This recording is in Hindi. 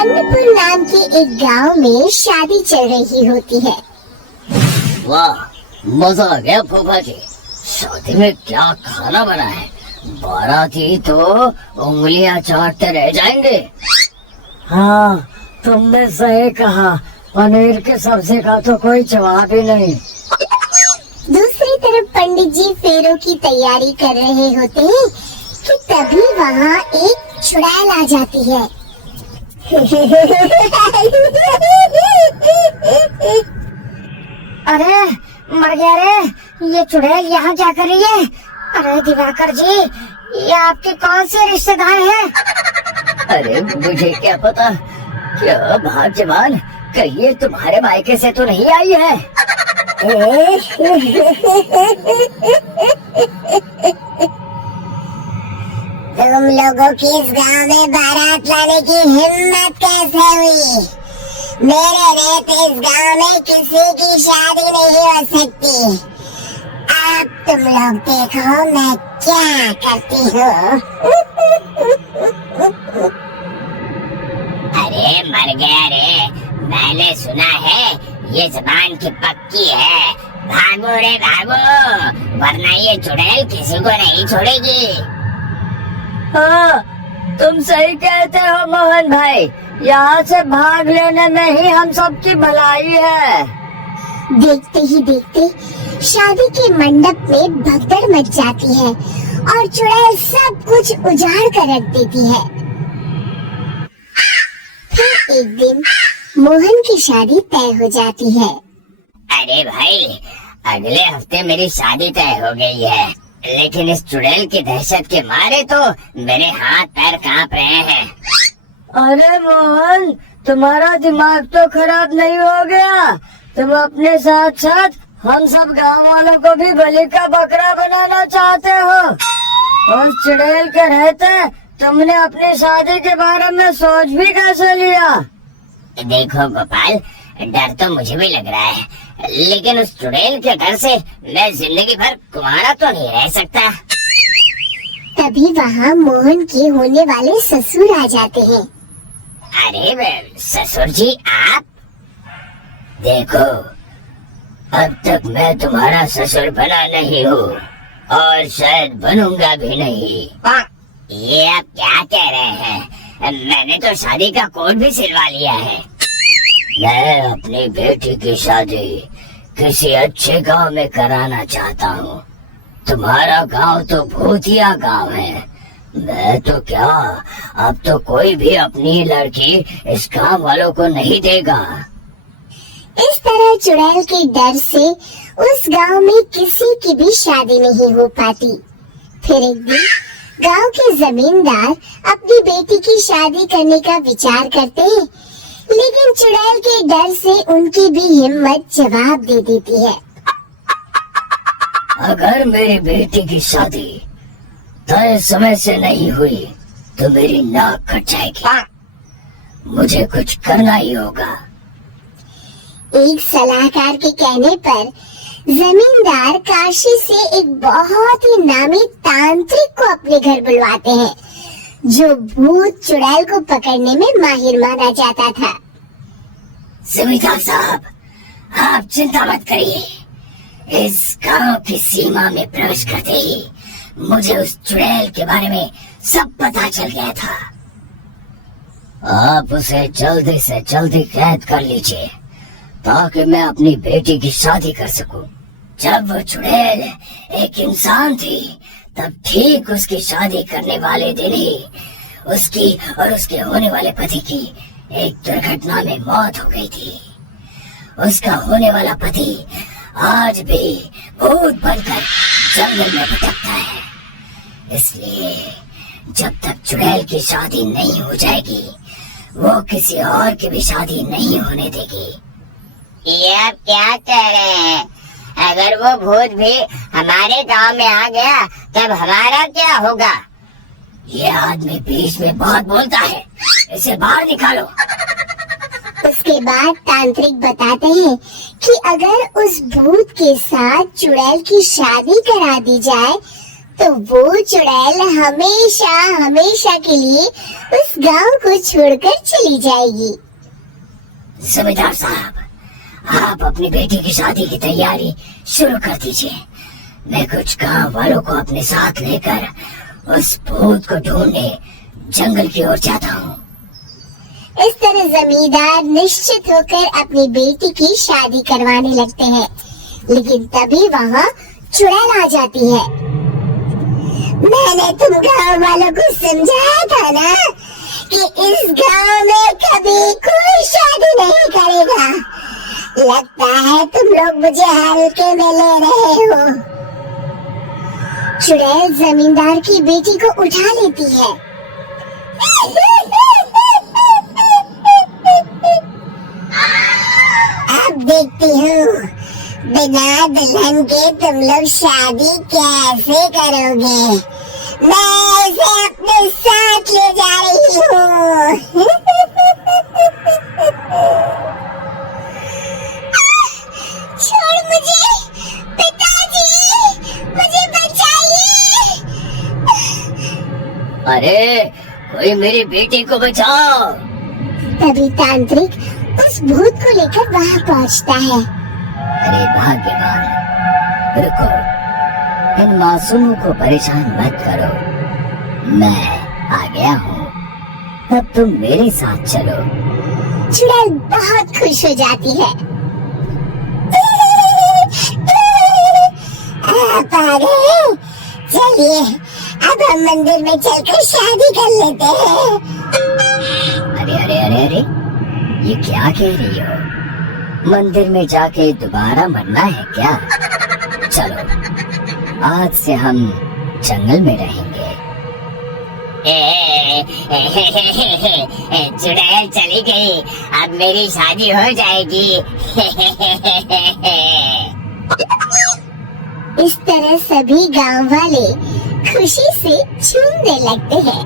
अन्नपुर नाम के एक गांव में शादी चल रही होती है। वाह, मजा आ गया फूफा जी। शादी में क्या खाना बना है, बाराती तो उंगलियां चाटते रह जाएंगे। हाँ, तुमने सही कहा, पनीर की सब्जी का तो कोई जवाब ही नहीं। दूसरी तरफ पंडित जी फेरों की तैयारी कर रहे होते हैं कि तभी वहाँ एक चुड़ैल आ जाती है। अरे मर गया रे, ये चुड़ैल यहाँ क्या कर रही है? अरे दिवाकर जी, ये आपके कौन से रिश्तेदार हैं? अरे मुझे क्या पता, क्या भाग्यवान, कहीं ये तुम्हारे मायके से तो नहीं आई है। तुम लोगों की इस गांव में बारात लाने की हिम्मत कैसे हुई? मेरे रहते इस गांव में किसी की शादी नहीं हो सकती। अब तुम लोग देखो मैं क्या करती हूँ। अरे मर गया रे, मैंने सुना है ये जबान की पक्की है। भागो रे भागो, वरना ये चुड़ैल किसी को नहीं छोड़ेगी। हाँ, तुम सही कहते हो मोहन भाई, यहाँ से भाग लेने में ही हम सबकी भलाई है। देखते ही देखते शादी के मंडप में भगदड़ मच जाती है और चुड़ैल सब कुछ उजाड़ कर रख देती है। फिर एक दिन मोहन की शादी तय हो जाती है। अरे भाई, अगले हफ्ते मेरी शादी तय हो गई है, लेकिन इस चुड़ैल की दहशत के मारे तो मेरे हाथ पैर कांप रहे हैं। अरे मोहन, तुम्हारा दिमाग तो खराब नहीं हो गया? तुम अपने साथ साथ हम सब गांव वालों को भी बलि का बकरा बनाना चाहते हो? उस चुड़ैल के रहते तुमने अपनी शादी के बारे में सोच भी कैसे लिया? देखो गोपाल, डर तो मुझे भी लग रहा है, लेकिन उस चुड़ैल के डर से मैं जिंदगी भर कुंवारा तो नहीं रह सकता। तभी वहाँ मोहन के होने वाले ससुर आ जाते हैं। अरे ससुर जी आप? देखो, अब तक मैं तुम्हारा ससुर बना नहीं हूँ और शायद बनूंगा भी नहीं। ये आप क्या कह रहे हैं? मैंने तो शादी का कोड भी सिलवा लिया है। मैं अपनी बेटी की शादी किसी अच्छे गांव में कराना चाहता हूँ। तुम्हारा गांव तो भूतिया गांव है। मैं तो क्या, अब तो कोई भी अपनी लड़की इस गांव वालों को नहीं देगा। इस तरह चुड़ैल के डर से उस गांव में किसी की भी शादी नहीं हो पाती। फिर एक दिन गांव के जमींदार अपनी बेटी की शादी करने का विचार करते हैं, लेकिन चुड़ैल के डर से उनकी भी हिम्मत जवाब दे देती है। अगर मेरी बेटी की शादी तय समय से नहीं हुई तो मेरी नाक कट जाएगी। मुझे कुछ करना ही होगा। एक सलाहकार के कहने पर जमींदार काशी से एक बहुत ही नामी तांत्रिक को अपने घर बुलवाते हैं, जो भूत चुड़ैल को पकड़ने में माहिर माना जाता था। जमींदार साहब, आप चिंता मत करिए। इस गांव की सीमा में प्रवेश करते ही मुझे उस चुड़ैल के बारे में सब पता चल गया था। आप उसे जल्दी से जल्दी कैद कर लीजिए ताकि मैं अपनी बेटी की शादी कर सकूं। जब वो चुड़ैल एक इंसान थी, तब ठीक उसकी शादी करने वाले दिन ही उसकी और उसके होने वाले पति की एक दुर्घटना में मौत हो गई थी। उसका होने वाला पति आज भी भूत बनकर जंगल में भटकता है। इसलिए जब तक चुड़ैल की शादी नहीं हो जाएगी, वो किसी और की भी शादी नहीं होने देगी। ये आप क्या कह रहे हैं? अगर वो भूत भी हमारे गांव में आ गया तब हमारा क्या होगा? ये आदमी बीच में बहुत बोलता है, इसे बाहर निकालो। उसके बाद तांत्रिक बताते हैं कि अगर उस भूत के साथ चुड़ैल की शादी करा दी जाए तो वो चुड़ैल हमेशा हमेशा के लिए उस गांव को छोड़कर चली जाएगी। जमींदार साहब, आप अपनी बेटी की शादी की तैयारी शुरू कर दीजिए। मैं कुछ गांव वालों को अपने साथ लेकर उस भूत को ढूंढने जंगल की ओर जाता हूँ। इस तरह जमींदार निश्चित होकर अपनी बेटी की शादी करवाने लगते हैं, लेकिन तभी वहाँ चुड़ैल आ जाती है। मैंने तुम गांव वालों को समझाया था ना कि इस गांव में कभी कोई शादी नहीं करेगा। लगता है तुम लोग मुझे हल्के में ले रहे हो। चुड़ैल जमींदार की बेटी को उठा लेती है। अब देखती हूँ बिना दुल्हन के तुम लोग शादी कैसे करोगे। मैं इसे अपने साथ ले जा रही हूँ। छोड़ मुझे, पिताजी, मुझे बचाइए। अरे कोई मेरी बेटी को बचाओ। तभी तांत्रिक उस भूत को लेकर वहाँ पहुँचता है। अरे भाग्यवान, रुको, इन मासूमों को परेशान मत करो, मैं आ गया हूँ, अब तुम मेरे साथ चलो। चुड़ैल बहुत खुश हो जाती है। आप आ गए, चलिए अब हम मंदिर में चलकर शादी कर लेते हैं। अरे अरे अरे अरे, ये क्या कह रही हो? मंदिर में जाके दोबारा मरना है क्या? चलो, आज से हम जंगल में रहेंगे। चुड़ैल चली गई, अब मेरी शादी हो जाएगी। इस तरह सभी गांव वाले खुशी से झूमने लगते हैं।